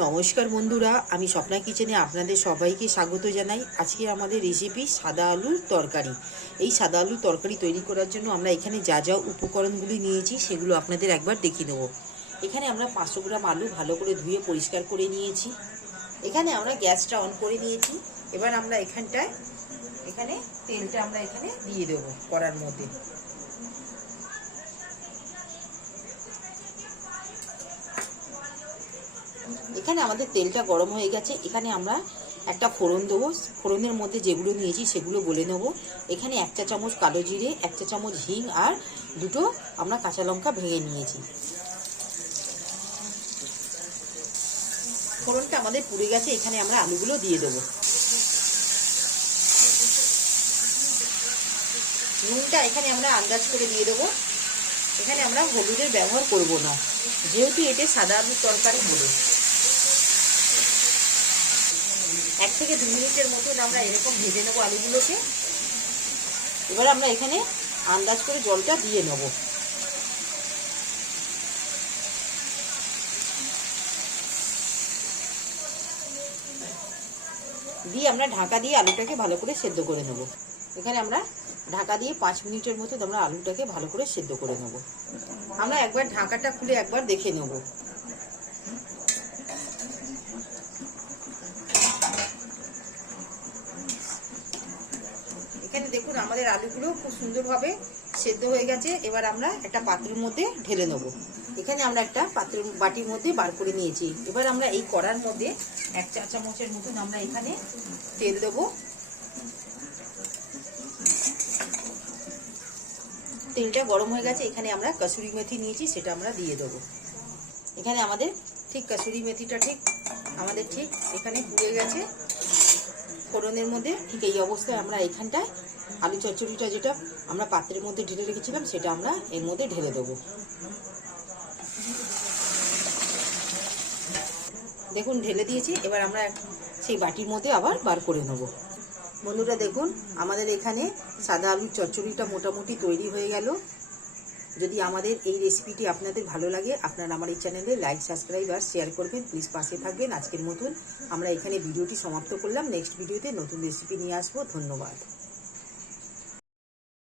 নমস্কার বন্ধুরা, আমি স্বপ্না কিচেনে আপনাদের সবাইকে স্বাগত জানাই। আজকে আমাদের রেসিপি সাদা আলুর তরকারি। এই সাদা আলুর তরকারি তৈরি করার জন্য আমরা এখানে যা যা উপকরণগুলি নিয়েছি সেগুলো আপনাদের একবার দেখিয়ে নেব। এখানে আমরা 500 গ্রাম আলু ভালো করে ধুয়ে পরিষ্কার করে নিয়েছি। এখানে আমরা গ্যাসটা অন করে নিয়েছি। এবার আমরা এখানে তেলটা আমরা এখানে দিয়ে দেবো কড়ার মধ্যে। এখানে আমাদের তেলটা গরম হয়ে গেছে। এখানে আমরা একটা ফোড়ন দেবো। ফোড়নের মধ্যে যেগুলো নিয়েছি সেগুলো বলে নেবো। এখানে 1 চা চামচ কালো জিরে, 1 চা চামচ হিং আর দুটো আমরা কাঁচা লঙ্কা ভেঙে নিয়েছি। ফোড়নটা আমাদের পুড়ে গেছে। এখানে আমরা আলুগুলো দিয়ে দেবো। নুনটা এখানে আমরা আন্দাজ করে দিয়ে দেবো। এখানে আমরা হলুদের ব্যবহার করব না, যেহেতু এটা সাদা আলুর তরকারি বলে। 1 থেকে 2 মিনিটের মতন আমরা এরকম ভেজে নেবো আলুগুলোকে। এবার আমরা এখানে আন্দাজ করে জলটা দিয়ে নেব। দিয়ে আমরা ঢাকা দিয়ে আলুটাকে ভালো করে সেদ্ধ করে নেব। এখানে আমরা ঢাকা দিয়ে 5 মিনিটের মতো আমরা আলুটাকে ভালো করে সেদ্ধ করে নেব। আমরা একবার ঢাকাটা খুলে একবার দেখে নেব। এখানে দেখুন আমাদের আলুগুলো খুব সুন্দরভাবে সেদ্ধ হয়ে গেছে। এবার আমরা একটা পাত্রের মধ্যে ঢেলে নেব। এখানে আমরা একটা বাটির মধ্যে বার করে নিয়েছি। এবার আমরা এই কড়ার মধ্যে 1 চা চামচের মতন আমরা এখানে তেল দেবো। তেলটা গরম হয়ে গেছে। এখানে আমরা কসুরি মেথি নিয়েছি, সেটা আমরা দিয়ে দেবো। এখানে আমাদের ঠিক কসুরি মেথিটা আমাদের এখানে পুড়ে গেছে ফোড়নের মধ্যে। ঠিক এই অবস্থায় আমরা এখানটায় আলু চচ্চড়িটা যেটা আমরা পাত্রের মধ্যে ঢেলে রেখেছিলাম সেটা আমরা এর মধ্যে ঢেলে দেবো। দেখুন ঢেলে দিয়েছি। এবার আমরা সেই বাটির মধ্যে আবার বার করে নেব। বন্ধুরা দেখুন আমাদের এখানে সাদা আলুর চচ্চড়িটা মোটামুটি তৈরি হয়ে গেল। যদি আমাদের এই রেসিপিটি আপনাদের ভালো লাগে, আপনারা আমার এই চ্যানেলে লাইক, সাবস্ক্রাইব আর শেয়ার করবেন। প্লিজ পাশে থাকবেন। আজকের মতন আমরা এখানে ভিডিওটি সমাপ্ত করলাম। নেক্সট ভিডিওতে নতুন রেসিপি নিয়ে আসবো। ধন্যবাদ।